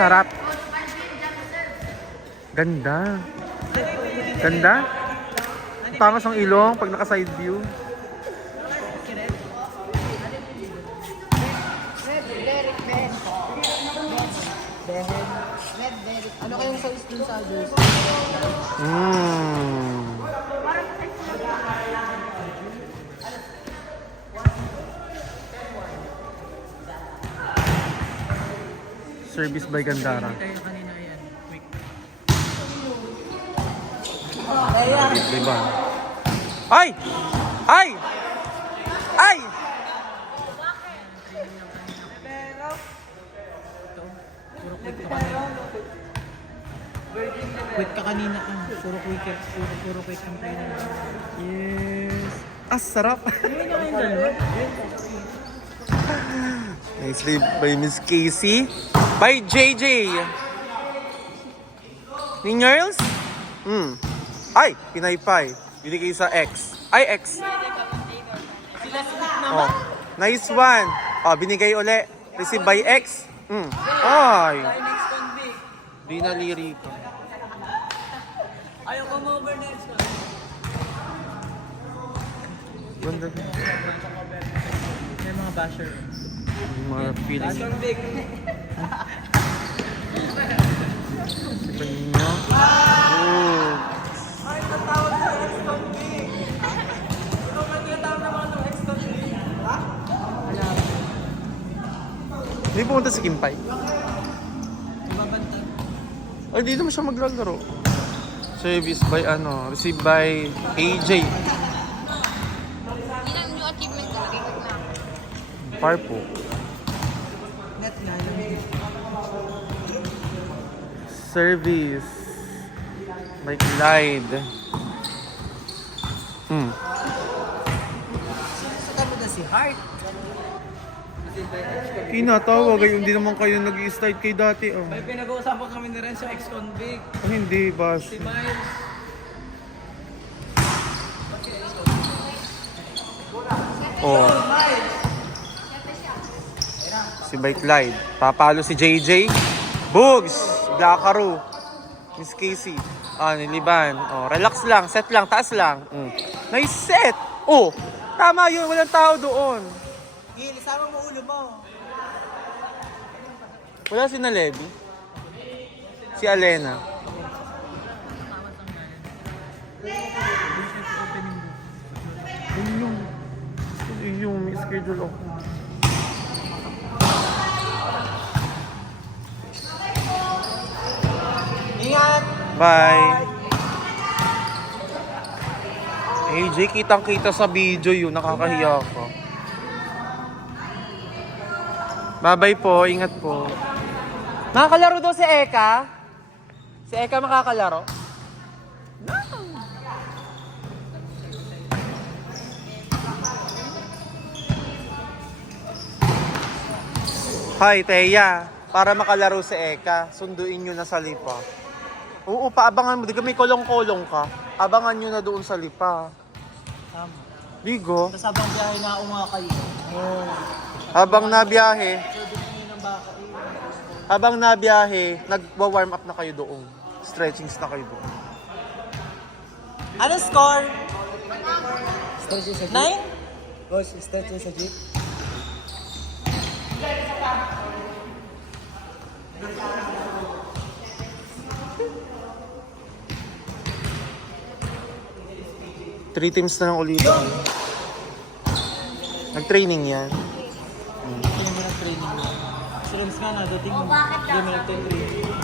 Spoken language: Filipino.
sarap. Ganda. Ganda. Tamas ang ilong pag naka-side view. Ano kayong size dun sa juice? Service by Gandara. Kanina yan. Quick. Service by ba? Ay! Ay! Ay! Puro quick ka kanina. Quick ka kanina ka. Puro quick ka. Puro quick ang trainer. Yes. Ah, sarap. Ano yung dalawa? Nicely by Miss Casey. By JJ. Ni Girls? Ay, pinaypay. Binigay sa X. Ay, X. Oh, nice one. Oh, binigay uli. Receive by X. Ay. Di naliri pa. Ayaw ko mo over next one. Ganda. May mga basher. Yung mga feelings. big. Ito nyo. Oh. Ay, natawag sa X-Con big. Ito man tinatawag naman ng X-Con big. Ha? Wala. Hindi pumunta si Kimpay. Ibabantay. Ay, di naman siya maglalaro. Service by receive by AJ. Ilang new achievement ka? Ikot na. Parpo. Net nga yun. Service by Clyde. Saka mo na si Heart. Kinatawag ay hindi naman kayo nag-i-start kay dati. Oh. May pinag-uusapan kami na rin sa ex-convict. Oh, hindi, Bash. Si Miles. Oh. Si by Clyde. Papalo si JJ. Bugs! Blackaroo. Miss Casey. Niliban. Oh, relax lang. Set lang. Taas lang. Nice set! Oh! Tama yun. Walang tao doon. Gil, isama mo ulo mo. Wala si Nalevi. Si Alena. Yung may schedule ako. Ingat! Bye! AJ, kitang-kita sa video yun. Nakakahiya ako. Bye-bye po. Ingat po. Nakakalaro daw si Eka? Si Eka makakalaro? No! Hi, Teya. Para makalaro si Eka, sunduin nyo na sa lipa. Oo, paabangan mo. Di ka may kolong-kolong ka. Abangan nyo na doon sa lipa. Tama. Bigo. Tapos habang biyahe na umakay. Habang nabiyahe, So, dumingin ng baka. habang nabiyahe, nagwa-warm up na kayo doon. Stretchings na kayo doon. Ano score? Stretches sa jeep. 9? Boss, stretches sa jeep. Three teams na lang ulit. Nag-training yan. Hindi mo nag-training mo. Sirens nga na, dating mo. Bakit Hindi mo nag-training.